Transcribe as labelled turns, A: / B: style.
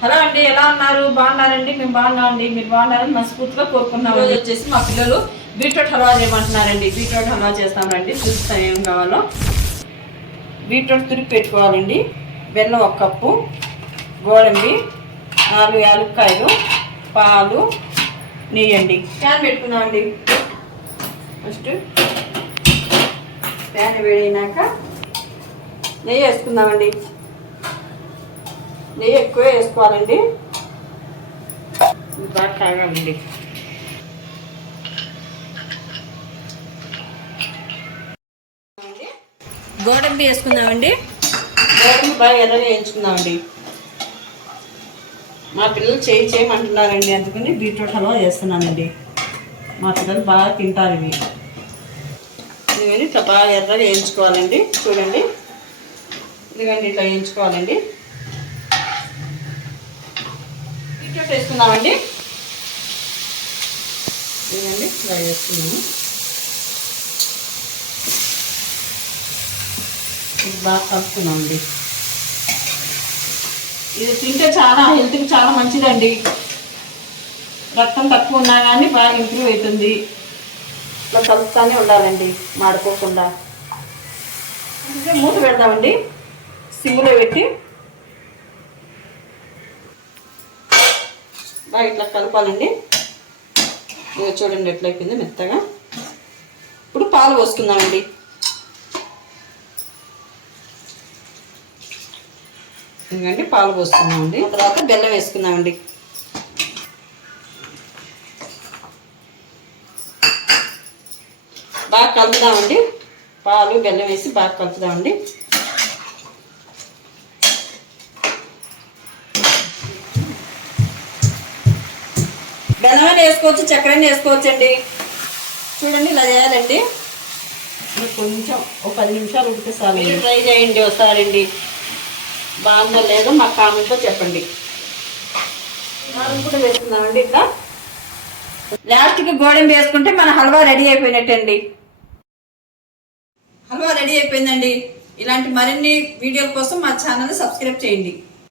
A: Hello అండి ఎలా ఉన్నారు? బాగున్నారండి? మేము బాగున్నామండి మీరు బాగున్నారని మనస్ఫూర్తిగా కోరుకున్నాం రోజు వచ్చేసి మా పిల్లలు బీట్రూట్ హల్వా చేయమంటున్నారండి. బీట్రూట్ హల్వా చేస్తామండి. చూస్తాం ఏం కావాలో. బీట్రూట్ తురిపి పెట్టుకోవాలండి. బెల్లం ఒక కప్పు గోడంబి నాలుగు యాలక్కాయలు పాలు నెయ్యి అండి ప్యాన్ పెట్టుకున్నామండి ఫస్ట్ ప్యాన్ వేడైనాక నెయ్యి వేసుకుందామండి. నెయ్యి ఎక్కువ వేసుకోవాలండి. బాగా తాగాలండి గోడంబి వేసుకుందామండి. గోడంబి బాగా ఎర్రగా వేయించుకుందామండి. మా పిల్లలు చేయి చేయమంటున్నారండి అందుకని బీట్రూట్ హల్వా చేస్తున్నానండి. మా పిల్లలు బాగా తింటారు ఇవి. ఇదిగోండి ఇట్లా బాగా ఎర్రగా వేయించుకోవాలండి. చూడండి. ఇదిగోండి ఇట్లా వేయించుకోవాలండి. బిస్కెట్ వేసుకుందామండి ఇదిగోండి ఫ్రై వేసుకున్నాము ఇది బాగా కలుపుకున్నామండి ఇది తింటే చాలా హెల్త్కి చాలా మంచిదండి. రక్తం తక్కువ ఉన్నా కానీ బాగా ఇంప్రూవ్ అవుతుంది. ఇట్లా కలుపుతానే ఉండాలండి మాడిపోకుండా మూత పెడదామండి. సిమ్లో పెట్టి బాగా ఇట్లా కలపాలండి. ఇక చూడండి ఎట్లయిపోయింది మెత్తగా. ఇప్పుడు పాలు పోసుకుందామండి. ఎందుకంటే పాలు పోసుకున్నామండి తర్వాత బెల్లం వేసుకుందామండి. బాగా కలుపుదామండి. పాలు బెల్లం వేసి బాగా కలుపుదామండి. బెల్లమైన వేసుకోవచ్చు చక్కెర వేసుకోవచ్చు అండి చూడండి ఇలా చేయాలండి. కొంచెం ఒక పది నిమిషాలు ఉడితే చాలు ట్రై చేయండి ఒకసారి అండి. బాగుందో లేదో మాకు కామెంట్లో చెప్పండి. కూడా వేసుకుందామండి ఇట్లా లాస్ట్కి గోడెం వేసుకుంటే మన హల్వా రెడీ అయిపోయినట్టండి. హల్వా రెడీ అయిపోయిందండి. ఇలాంటి మరిన్ని వీడియోల కోసం మా ఛానల్ సబ్స్క్రైబ్ చేయండి.